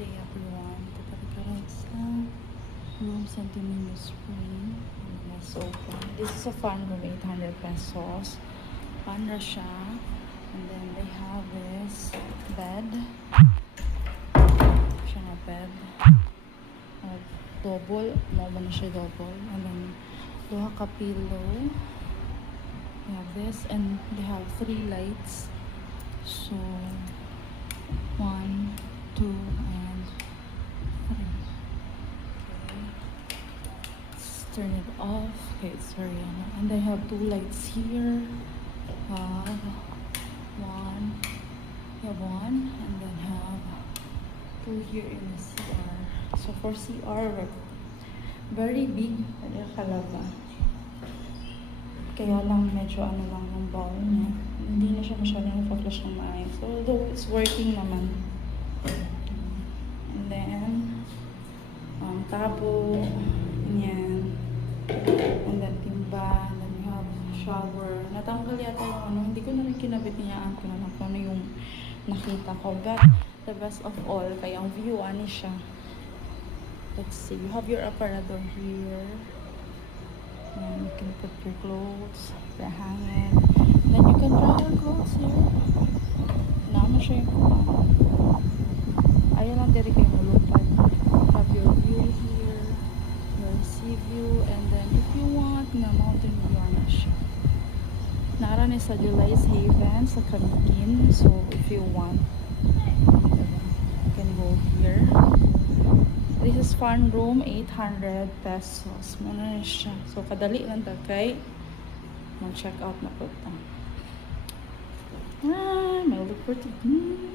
day everyone. Karon sa room Santimino Spring. May sofa. This is a fun room, 800 pesos. Fun na siya. And then they have this bed. Siya na bed. Double. Mo ba na siya double? And then duha ka pillow. They have this and they have 3 lights. So 1, 2, and 3. Okay. Let's turn it off. Okay, it's very and they have 2 lights here. One. You have 1 and then have 2 here in the CR. So for CR, very big. Kalaba. Kaya lang medyo ano lang yung ball niya. Hindi na siya masyadong nagpa-flash ng maayos. So, although it's working naman. And then, tabo, yan. And then, timba. And then, you have shower. Natanggal yata yung ano. Hindi ko na rin kinabit niyaan ko na lang kung ano yung nakita ko. But, the best of all, kaya ang view, ano siya. Let's see. You have your aparador here. And you can put your clothes, your hanger. Then you can dry your clothes here. Naman siya yung kumano. Ayaw lang diri kayo malupad. Have your view here, your sea view, and then if you want, nga mountain view na siya. Nara ni sa July's Haven sa Camiguin. So if you want, you can go here. This is fun room, 800 pesos. Muna na siya. So, kadali lang kay mag-check out na po ito. May look for today.